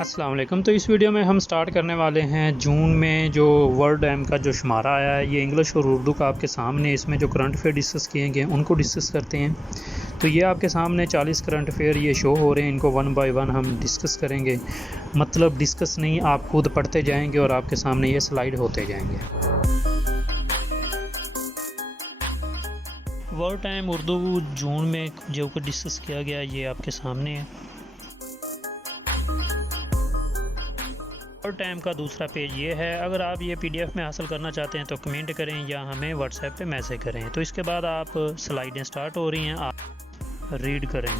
अस्सलाम वालेकुम। तो इस वीडियो में हम स्टार्ट करने वाले हैं जून में जो वर्ल्ड टाइम का जो शुमारा आया है, ये इंग्लिश और उर्दू का आपके सामने। इसमें जो करंट अफेयर डिस्कस किए गए उनको डिस्कस करते हैं। तो ये आपके सामने 40 करंट अफेयर ये शो हो रहे हैं, इनको वन बाय वन हम डिस्कस करेंगे। मतलब डिस्कस नहीं, आप खुद पढ़ते जाएंगे और आपके सामने ये स्लाइड होते जाएंगे। वर्ल्ड टाइम उर्दू जून में जो कुछ डिस्कस किया गया ये आपके सामने है। वर्ल्ड टाइम का दूसरा पेज ये है। अगर आप ये पीडीएफ में हासिल करना चाहते हैं तो कमेंट करें या हमें व्हाट्सएप पे मैसेज करें। तो इसके बाद आप स्लाइडें स्टार्ट हो रही हैं, आप रीड करें।